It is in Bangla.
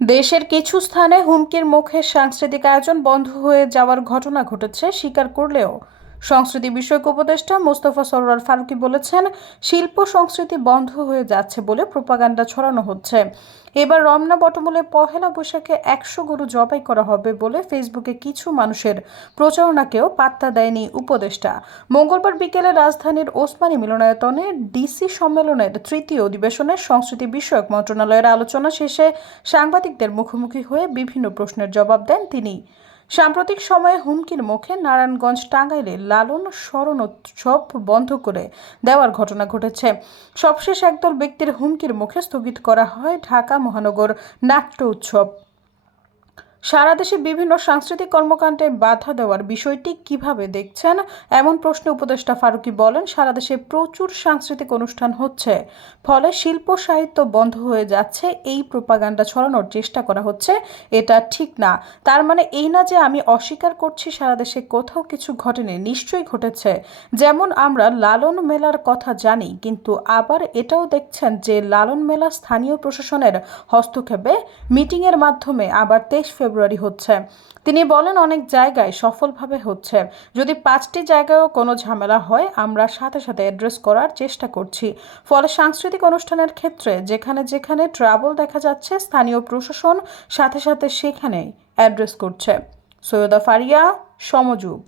দেশের কিছু স্থানে হুমকির মুখে সাংস্কৃতিক আয়োজন বন্ধ হয়ে যাওয়ার ঘটনা ঘটেছে স্বীকার করলেও সংস্কৃতি বিষয়ক উপদেষ্টা মোস্তফা সরোয়ার ফারুকী বলেছেন, শিল্প সংস্কৃতি বন্ধ হয়ে যাচ্ছে বলে প্রোপাগান্ডা ছড়ানো হচ্ছে। এবার রমনা বটমূলে পহেলা বৈশাখে 100 গরু জবাই করা হবে বলে ফেসবুকে কিছু মানুষের প্রচারণাকেও পাত্তা দেয়নি উপদেষ্টা। মঙ্গলবার বিকেলে রাজধানীর ওসমানী মিলনায়তনে ডিসি সম্মেলনের তৃতীয় অধিবেশনে সংস্কৃতি বিষয়ক মন্ত্রণালয়ের আলোচনা শেষে সাংবাদিকদের মুখোমুখি হয়ে বিভিন্ন প্রশ্নের জবাব দেন তিনি। সাম্প্রতিক সময়ে হুমকির মুখে নারায়ণগঞ্জ টাঙ্গাইলে লালন স্মরণোৎসব বন্ধ করে দেওয়ার ঘটনা ঘটেছে। সবশেষ একদল ব্যক্তির হুমকির মুখে স্থগিত করা হয় ঢাকা মহানগর নাট্য উৎসব। সারা দেশে বিভিন্ন সাংস্কৃতিক কর্মকাণ্ডে বাধা দেওয়ার বিষয়টি কিভাবে দেখছেন, এমন প্রশ্নে উপদেষ্টা ফারুকী বলেন, সারা দেশে প্রচুর সাংস্কৃতিক অনুষ্ঠান হচ্ছে, ফলে শিল্প সাহিত্য বন্ধ হয়ে যাচ্ছে। এই প্রোপাগান্ডা ছড়ানোর চেষ্টা করা হচ্ছে, এটা ঠিক না। তার মানে এই না যে আমি অস্বীকার করছি সারা দেশে কোথাও কিছু ঘটেনি, নিশ্চয়ই ঘটেছে। যেমন আমরা লালন মেলার কথা জানি, কিন্তু আবার এটাও দেখছেন যে লালন মেলা স্থানীয় প্রশাসনের হস্তক্ষেপে মিটিংয়ের মাধ্যমে আবার 23 ফেব্রুয়ারি হচ্ছে। তিনি বলেন, অনেক জায়গায় সফলভাবে হচ্ছে। যদি 5টি জায়গায়ও কোনো ঝামেলা হয়, আমরা সাথে সাথে অ্যাড্রেস করার চেষ্টা করছি। ফলে সাংস্কৃতিক অনুষ্ঠানের ক্ষেত্রে যেখানে যেখানে ট্রাবল দেখা যাচ্ছে, স্থানীয় প্রশাসন সাথে সাথে সেখানেই অ্যাড্রেস করছে। সৈয়দা ফারিয়া, সমযুগ।